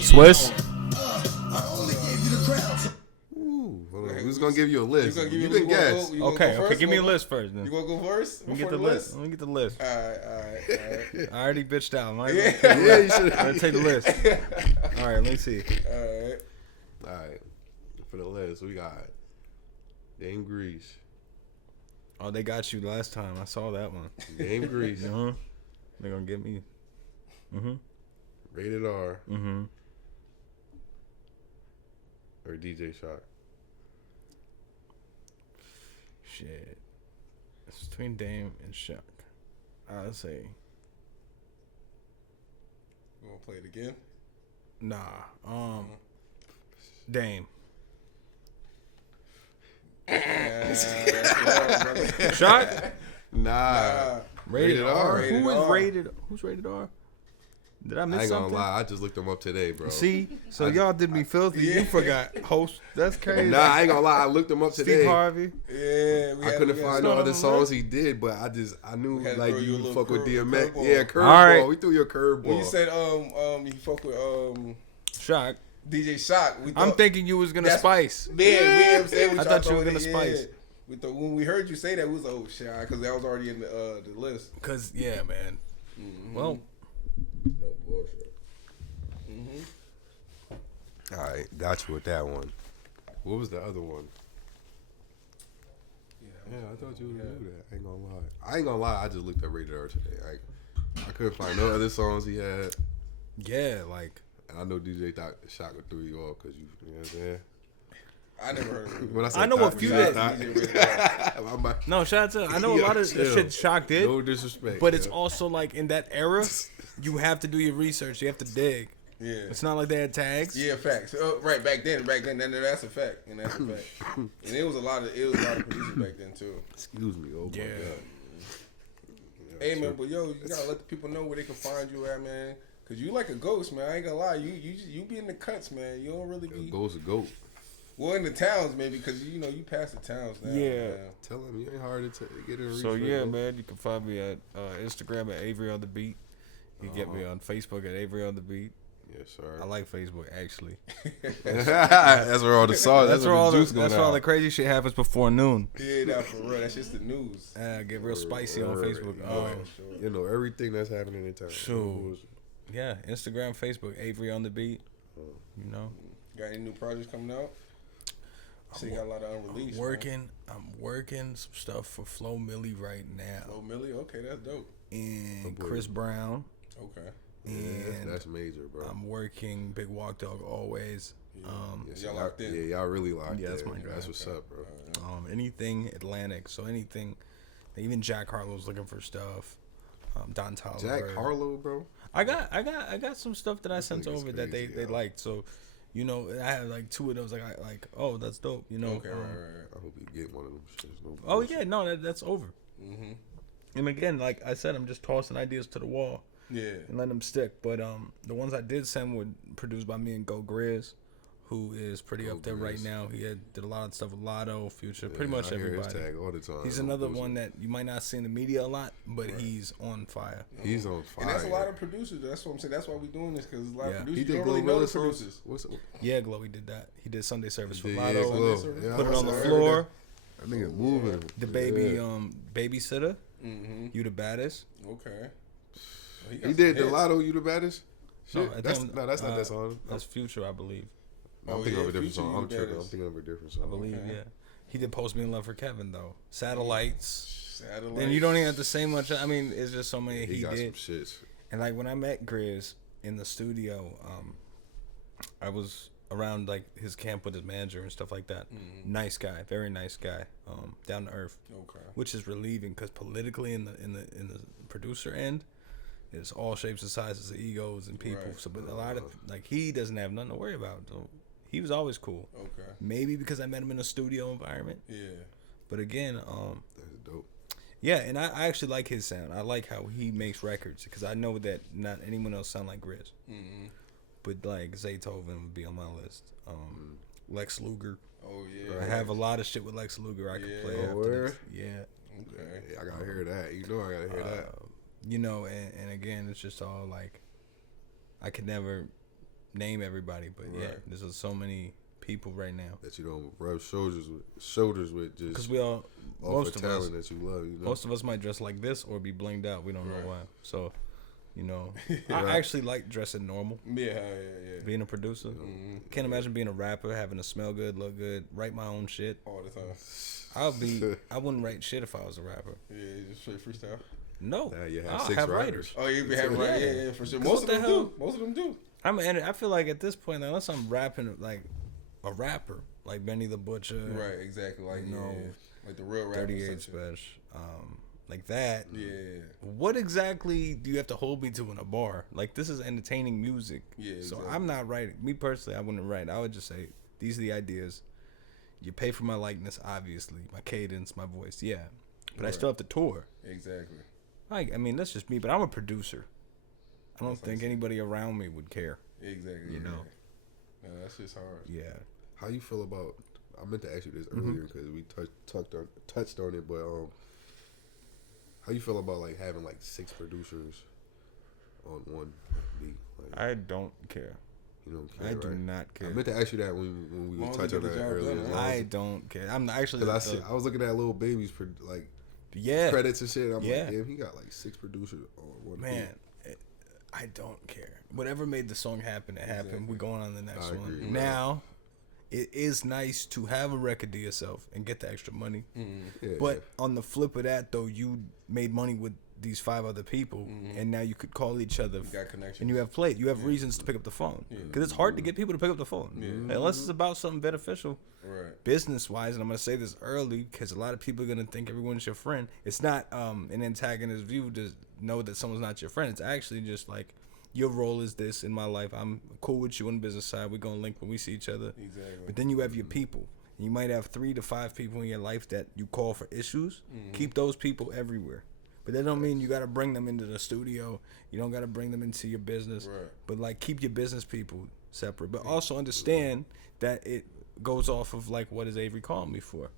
Swiss. We was gonna give you a list. You can guess. Okay. Give me a list first. Then. You gonna go first? Let me get the list. Let me get the list. All right. I already bitched out. You should. I'm gonna take the list. All right. Let me see. All right. for the list. We got Dame Grease. Oh, they got you last time. I saw that one. Dame Grease. Uh-huh. They're gonna get me. Mm-hmm. Rated R. Mm-hmm. Or DJ Shock. Shit. It's between Dame and Shock. I'll say. You want to play it again? Nah. Dame. Shock? Nah. Rated R. Rated Who is R. rated? Who's rated R? Did I miss I ain't something? gonna lie, I just looked them up today, bro. See, so y'all did me filthy. You forgot host. That's crazy. Nah, I ain't gonna lie, I looked them up today. Steve Harvey. Yeah, I couldn't find no Stone other on songs he did, but I knew We had to like throw you a you little fuck with DMX. curveball. Yeah, curveball. Alright. We threw your curveball. When you said you fuck with Shock. DJ Shock, I'm thinking you was gonna spice. Man, I thought you were gonna spice. We thought, when we heard you say that, we was like, oh shit, because that was already in the list. Cause yeah, man. Mm-hmm. Well, No bullshit. All right, got you with that one. What was the other one? Yeah, I thought you would knew that. I ain't gonna lie. I just looked up Rated R today. I couldn't find no other songs he had. yeah, like And I know DJ thought Shock would threw you off because you know what I'm saying? I never heard of it. When said I know a thought, few you that- thought- no. Shout out to I know a Yo, lot of chill. shit Shock did, No disrespect. but it's yeah. also like in that era, you have to do your research. You have to dig. Yeah. It's not like they had tags. Yeah, facts. Right, back then, that's a fact. And that's a fact. And it was a lot of producers back then too. Excuse me. Oh Yeah. my god. Hey man, but yo, you gotta let the people know where they can find you at, man. Cause you like a ghost, man. I ain't gonna lie, you be in the cuts, man. You don't really be Goes a goat. well in the towns, maybe, cause you pass the towns now. Yeah. Man. Tell him you ain't hard to get in. So yeah, man, you can find me at Instagram at Averyonthebeat. You can get me on Facebook at Averyonthebeat. Yes, sir. I like Facebook actually. That's where all the sauce. That's where all the juice that's going where all out. the crazy shit happens before noon. Yeah, nah, for real. That's just the news. Get real spicy on Facebook. Sure. You know everything that's happening in town. Shoot. Yeah, Instagram, Facebook, Averyonthebeat. You know, Got any new projects coming out? So you got a lot of unreleased. I'm working some stuff for Flo Milli right now. Oh, Millie? Okay, that's dope. And Chris Brown. Okay. Yeah, And that's major, bro. I'm working Big Walk Dog always. Yes, y'all locked in. Yeah, y'all really locked in. Yeah, that's my guy. That's what's up, bro. Anything Atlantic. So anything. Even Jack Harlow's looking for stuff. Don Toliver. Jack Harlow, bro. I got some stuff that I sent nigga's over that they crazy, yo. liked. So, you know, I had like two of those. Like, oh, that's dope. You know. Okay, right. I hope you get one of them shits. No Oh bullshit. yeah, no, that's over. Mm-hmm. And again, like I said, I'm just tossing ideas to the wall Yeah. and letting them stick. But the ones I did send were produced by me and Go Grizz, who is pretty Go up there right Grizz. now. He did a lot of stuff with Lotto, Future, Yeah, pretty much I hear his everybody. tag all the time. He's No another bullshit. one that you might not see in the media a lot, but he's on fire. He's on fire. And that's a lot of producers. That's what I'm saying. That's why we doing this, because a lot Yeah. of He producers did don't really know Glorilla the songs. producers. What's Yeah, Glow, he did that. He did Sunday Service for yeah, Lotto. Glow. Service. Yeah, Put it on the I heard floor. That nigga moving. The baby, Yeah. babysitter. Mm-hmm. You the baddest. Okay. Well, got He did some the hits. Lotto. You the baddest. No, Shit. I That's think, that's not that song. That's Future, I believe. I'm Oh, thinking yeah, of a different Future, song. You I'm the tripping. I'm Baddest. thinking of a different I song. believe, Okay. yeah. He did Post Me in Love for Kevin though. Satellites. Satellite. And you don't even have to say much. I mean, it's just so many He he got did. some shits. And like when I met Grizz in the studio, I was around like his camp with his manager and stuff like that. Nice guy, very nice guy, down to earth, Okay. which is relieving because politically in the producer end, it's all shapes and sizes of egos and people. Right. So, but a lot of like he doesn't have nothing to worry about. So he was always cool. Okay. Maybe because I met him in a studio environment. Yeah. But again, That's dope. yeah, and I actually like his sound. I like how he makes records because I know that not anyone else sound like Grizz. Mm-hmm. But like Zaytoven would be on my list. Lex Luger. Oh yeah. I have a lot of shit with Lex Luger I could Yeah. play Oh, after word? this. Yeah. Okay. Yeah, I gotta hear that. You know I gotta hear that. You know, and again, it's just all like I could never name everybody, but yeah, Right. there's just so many people right now. That you don't rub shoulders with Because just we all, off most of of us, talent that you love. You know. most of us might dress like this or be blinged out. We don't Right. know why. So You know, I actually like dressing normal. Yeah. Being a producer, can't imagine being a rapper, having to smell good, look good, write my own shit all the time. I wouldn't write shit if I was a rapper. Yeah, just straight freestyle. No, you I'll have have writers. Oh, you be having writers. Yeah, for sure. Most of them do. I feel like at this point, unless I'm rapping like a rapper, like Benny the Butcher, right? Exactly, like like the real rapper. 38 Special, like that. Yeah. What exactly do you have to hold me to in a bar? Like, this is entertaining music. Yeah. So I'm not writing. Me personally, I wouldn't write. I would just say, these are the ideas. You pay for my likeness, obviously, my cadence, my voice, yeah. But I still have to tour. Exactly. Like, I mean, that's just me. But I'm a producer. I don't think anybody around me would care. Exactly. You know. No, that's just hard. Yeah. How you feel about? I meant to ask you this earlier because we touched on it, but how you feel about like having like 6 producers on one beat? Like, I don't care. You don't care. I do not care. I meant to ask you that when we were touching on that earlier. I don't care. I'm actually. Because I was looking at Lil Baby's credits and shit. I'm like, damn, he got like 6 producers on one beat. I don't care. Whatever made the song happen, it happened. Exactly. We're going on the next one. Agree. Now, it is nice to have a record to yourself and get the extra money. Yeah, but on the flip of that, though, you made money with these 5 other people, and now you could call each other. You got connections. And you have You have reasons to pick up the phone. Because it's hard to get people to pick up the phone. Unless it's about something beneficial. Right. Business-wise, and I'm going to say this early because a lot of people are going to think everyone's your friend. It's not an antagonist view to know that someone's not your friend. It's actually just like, your role is this in my life. I'm cool with you on the business side. We're going to link when we see each other. Exactly. But then you have your people. And you might have 3 to 5 people in your life that you call for issues. Keep those people everywhere. But that don't mean you got to bring them into the studio. You don't got to bring them into your business. Right. But, like, keep your business people separate. But also understand that it goes off of, like, what is Avery calling me for?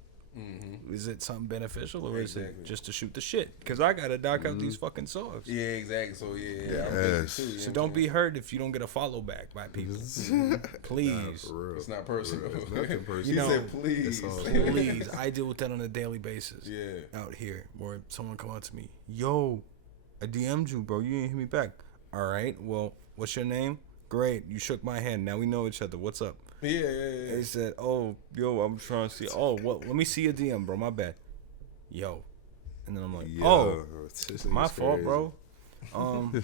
Is it something beneficial or is it just to shoot the shit? Because I got to dock out these fucking songs. Yeah, exactly. So, I'm busy too. So don't be hurt if you don't get a follow back by people. Please. Nah, for real. It's not personal. It's nothing personal. He said, please. Please. I deal with that on a daily basis. Yeah. Out here, where someone come up to me, yo, I DM'd you, bro. You didn't hit me back. All right. Well, what's your name? Great. You shook my hand. Now we know each other. What's up? Yeah. They said, oh, yo, I'm trying to see. Oh, what? Let me see your DM, bro. My bad. Yo. And then I'm like, my fault, bro.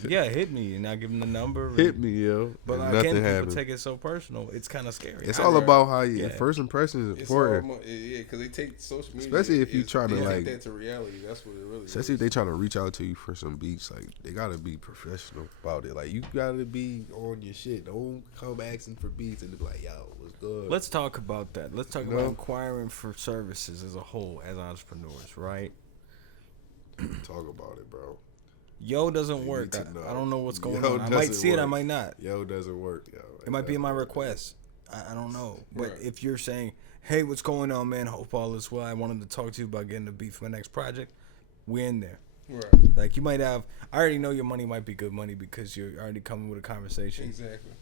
Yeah, hit me, and I give him the number. Hit me, yo. But again, people take it so personal. It's kind of scary. It's all about how you first impression is important. Yeah, because they take social media, especially if you trying to like that to reality. That's what it really. Especially if they trying to reach out to you for some beats, like they gotta be professional about it. Like you gotta be on your shit. Don't come asking for beats and be like, yo, what's good? Let's talk about that. Let's talk about inquiring for services as a whole as entrepreneurs, right? Talk about it, bro. Yo doesn't work. I don't know what's going on. I might see it. I might not. Yo doesn't work. Yo, it might be in my request. I don't know. But if you're saying, hey, what's going on, man? Hope all is well. I wanted to talk to you about getting a beat for my next project. We're in there. Right. Like you might have. I already know your money might be good money because you're already coming with a conversation. Exactly.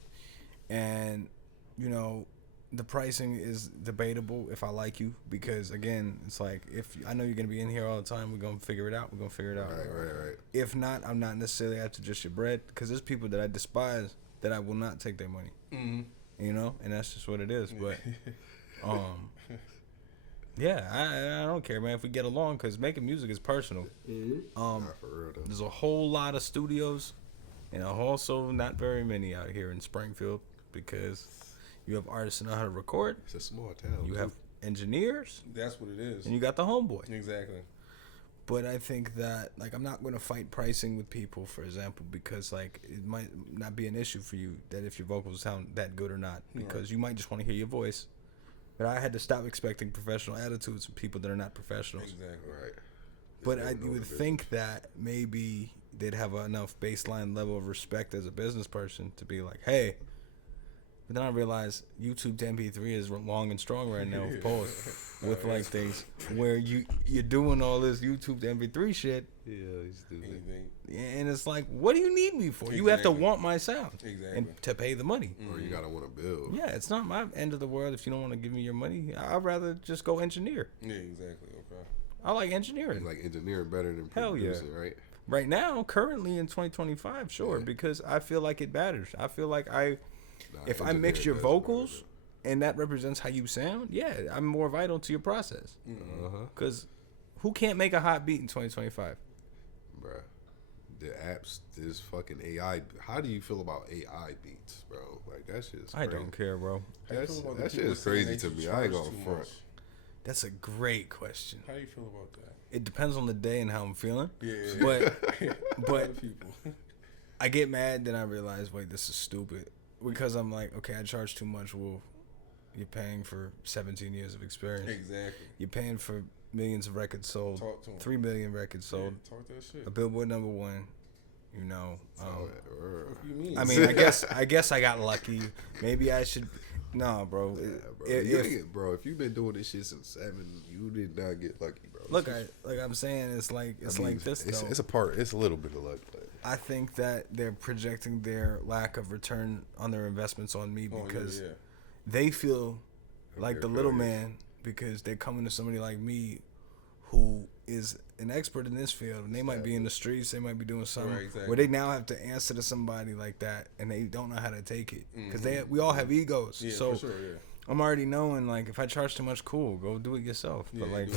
And you know, the pricing is debatable if I like you because again, it's like if I know you're gonna be in here all the time, we're gonna figure it out. Right. If not, I'm not necessarily after just your bread because there's people that I despise that I will not take their money. You know, and that's just what it is. But yeah, I don't care, man. If we get along, because making music is personal. For real, though. There's a whole lot of studios, and also not very many out here in Springfield because you have artists that know how to record. It's a small town. You have engineers. That's what it is. And you got the homeboy. Exactly. But I think that, like, I'm not going to fight pricing with people, for example, because, like, it might not be an issue for you that if your vocals sound that good or not, because you might just want to hear your voice. But I had to stop expecting professional attitudes from people that are not professionals. Exactly. Right. But I would think that maybe they'd have enough baseline level of respect as a business person to be like, hey. But then I realized YouTube to MP3 is long and strong right now with pause. With like things where you're doing all this YouTube to MP3 shit. Yeah, he's stupid. And it's like, what do you need me for? You have to want my sound. And to pay the money. Or you gotta want to build. Yeah, it's not my end of the world if you don't want to give me your money. I'd rather just go engineer. Yeah, exactly. Okay. I like engineering. You like engineering better than producing, right? Right now, currently in 2025, sure, because I feel like it matters. I feel like if I mix your vocals and that represents how you sound, yeah, I'm more vital to your process. Because who can't make a hot beat in 2025? Bruh. The apps, this fucking AI. How do you feel about AI beats, bro? Like, that shit's crazy. I don't care, bro. That shit is crazy to me. I ain't gonna front. That's a great question. How do you feel about that? It depends on the day and how I'm feeling. Yeah. But I get mad, then I realize, wait, this is stupid. Because I'm like, okay, I charge too much. Well, you're paying for 17 years of experience. Exactly. You're paying for millions of records sold. Talk to 'em. 3 million records sold. Yeah, talk that shit. A Billboard #1. You know. What you mean? I mean, I guess I got lucky. Maybe I should. No, bro. Bro, if you've been doing this shit since 7, you did not get lucky, bro. Look, I'm saying, it's like this though. It's a little bit of luck. But I think that they're projecting their lack of return on their investments on me because they feel like the little man because they're coming to somebody like me who is an expert in this field, and they might be in the streets, they might be doing something where they now have to answer to somebody like that, and they don't know how to take it because we all have egos. So for sure, I'm already knowing, like, if I charge too much, cool, go do it yourself. But like,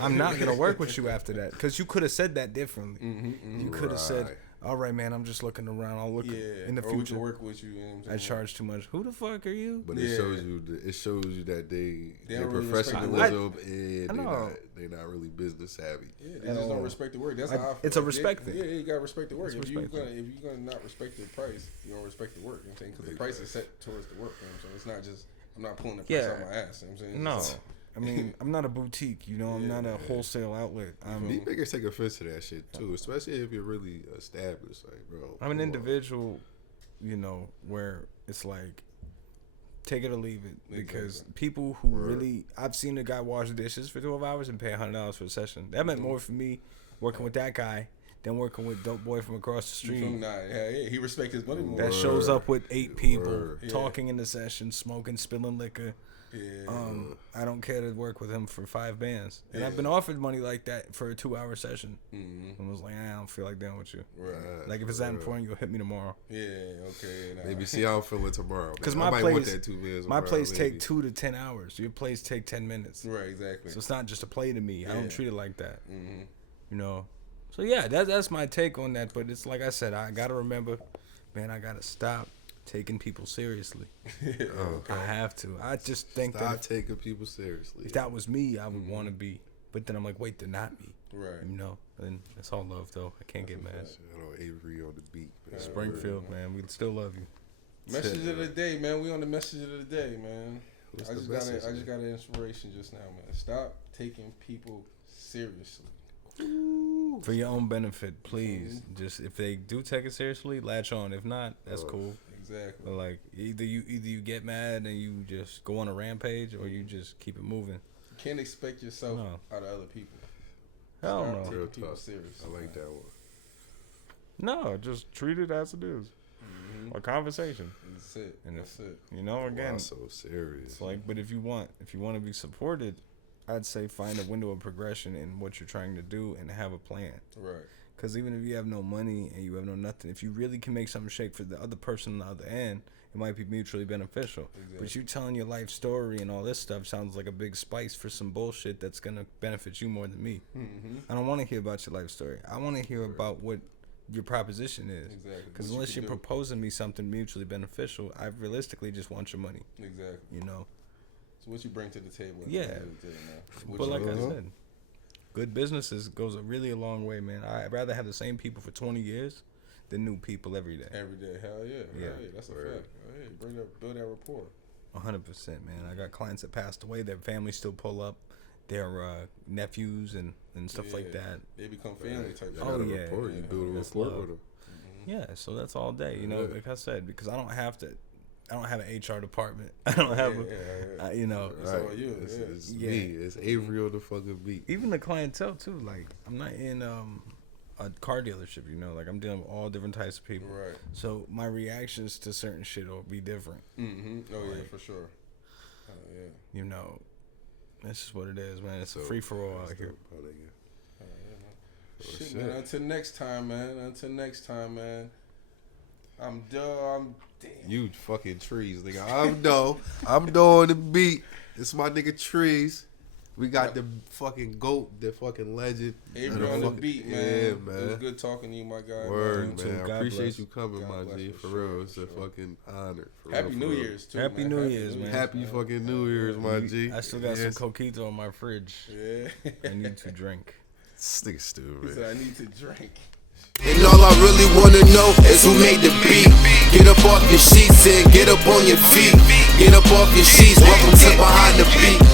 I'm not gonna work with you after that because you could have said that differently. You could have said, all right, man, I'm just looking around. I'll look in the future. We can work with you. I charge too much. Who the fuck are you? But it shows you that their professionalism and they're not really business savvy. Yeah, they just don't respect the work. That's how I feel. It's a respect thing. Yeah, you gotta respect the work. If you're gonna not respect the price, you don't respect the work. You know what I'm saying? Because the price is set towards the work. You know what I'm saying? It's not just I'm not pulling the price out my ass. You know what I'm saying? No. I mean, I'm not a boutique, you know. I'm not a wholesale outlet. Beat makers take offense to that shit too, especially if you're really established, like, bro. I'm an individual, you know, where it's like, take it or leave it, because people who really, I've seen a guy wash dishes for 12 hours and pay $100 for a session. That meant more for me working with that guy than working with dope boy from across the street. He respects his money more. That shows up with 8 people talking in the session, smoking, spilling liquor. I don't care to work with him for 5 bands, and I've been offered money like that for a 2-hour session. And I was like, I don't feel like dealing with you. Like, if it's that important, you'll hit me tomorrow. Maybe see how I'm feeling tomorrow. Because my plays take 2 to 10 hours. Your plays take 10 minutes. Right, exactly. So it's not just a play to me. I don't treat it like that. You know. So yeah, that's my take on that. But it's like I said, I gotta remember, man, I gotta stop taking people seriously. I have to. I just think stop taking people seriously. If that was me, I would want to be. But then I'm like, wait, they're not me. Right. You know. And it's all love though. I can't get mad. Avery on the beat. Man. Springfield, man. We still love you. Message of the day, man. We on the message of the day, man. I just got an inspiration just now, man. Stop taking people seriously. Ooh. For your own benefit, please. Just if they do take it seriously, latch on. If not, that's cool. Exactly. But like either you get mad and you just go on a rampage, or you just keep it moving. You can't expect yourself out of other people. Hell no. Real people serious. I like that one. No, just treat it as it is. A conversation. That's it. And that's it. You know, again, so serious. It's like, but if you want to be supported, I'd say find a window of progression in what you're trying to do and have a plan. Right. Because even if you have no money and you have no nothing, if you really can make something shake for the other person on the other end, it might be mutually beneficial. Exactly. But you telling your life story and all this stuff sounds like a big spice for some bullshit that's going to benefit you more than me. I don't want to hear about your life story. I want to hear about what your proposition is. Exactly. Because unless you're proposing me something mutually beneficial, I realistically just want your money. Exactly. You know? So what you bring to the table. Yeah. But like I said, good businesses goes a long way, man. I'd rather have the same people for 20 years than new people every day. Every day. Hell yeah. Hell yeah. That's a fact. Build that rapport. 100%, man. I got clients that passed away. Their families still pull up. Their nephews and stuff like that. They become family type. Oh, yeah. You build a rapport with them. Yeah, so that's all day. You know, like I said, because I don't have an HR department. I don't have you know. It's all you. It's me. It's Avery on the fucking beat. Even the clientele too. Like, I'm not in a car dealership. You know, like I'm dealing with all different types of people. Right. So my reactions to certain shit will be different. Oh yeah, for sure. Yeah. You know, that's just what it is, man. It's a free for all out here. Shit, man. Until next time, man. I'm done. Damn. You fucking trees, nigga. I'm Doe. I'm Doe on the beat. It's my nigga Trees. We got the fucking GOAT, the fucking legend. Averyonthebeat, man. Yeah, man. It was good talking to you, my guy. Word, man. I God appreciate bless. you coming, God my G. bless For for real. sure, It's a fucking honor. Happy New Year's, too, Happy man. New Year's, man. Happy fucking New Year's, my G. I still got some coquito in my fridge. Yeah. I need to drink. This nigga He stupid. said, I need to drink. And all I really wanna know is who made the beat. Get up off your sheets and get up on your feet. Get up off your sheets, welcome to Behind the Beat.